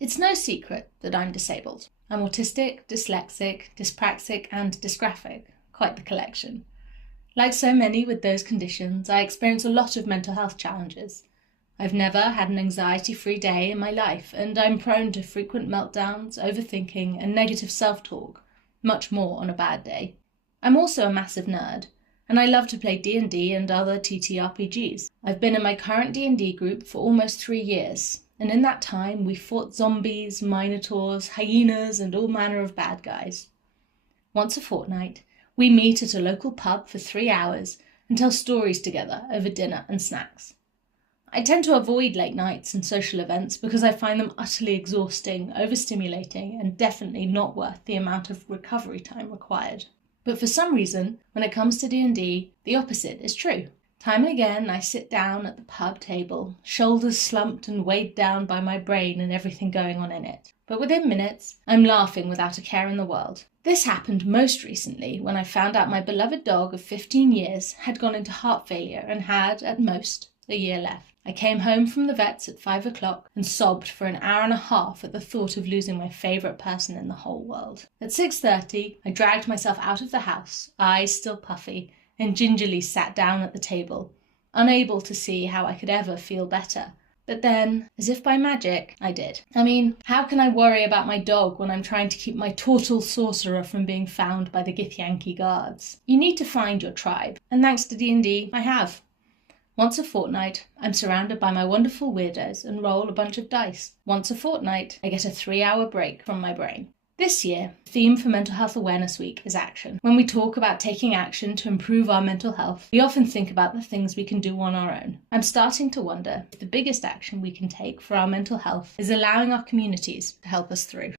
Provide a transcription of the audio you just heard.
It's no secret that I'm disabled. I'm autistic, dyslexic, dyspraxic, and dysgraphic, quite the collection. Like so many with those conditions, I experience a lot of mental health challenges. I've never had an anxiety-free day in my life, and I'm prone to frequent meltdowns, overthinking, and negative self-talk, much more on a bad day. I'm also a massive nerd, and I love to play D&D and other TTRPGs. I've been in my current D&D group for almost 3 years, and in that time we fought zombies, minotaurs, hyenas, and all manner of bad guys. Once a fortnight, we meet at a local pub for 3 hours and tell stories together over dinner and snacks. I tend to avoid late nights and social events because I find them utterly exhausting, overstimulating, and definitely not worth the amount of recovery time required. But for some reason, when it comes to D&D, the opposite is true. Time and again, I sit down at the pub table, shoulders slumped and weighed down by my brain and everything going on in it. But within minutes, I'm laughing without a care in the world. This happened most recently when I found out my beloved dog of 15 years had gone into heart failure and had, at most, a year left. I came home from the vets at 5 o'clock and sobbed for an hour and a half at the thought of losing my favourite person in the whole world. At 6:30, I dragged myself out of the house, eyes still puffy, and gingerly sat down at the table, unable to see how I could ever feel better. But then, as if by magic, I did. I mean, how can I worry about my dog when I'm trying to keep my turtle sorcerer from being found by the Githyanki guards? You need to find your tribe, and thanks to D&D, I have. Once a fortnight, I'm surrounded by my wonderful weirdos and roll a bunch of dice. Once a fortnight, I get a 3-hour break from my brain. This year, the theme for Mental Health Awareness Week is action. When we talk about taking action to improve our mental health, we often think about the things we can do on our own. I'm starting to wonder if the biggest action we can take for our mental health is allowing our communities to help us through.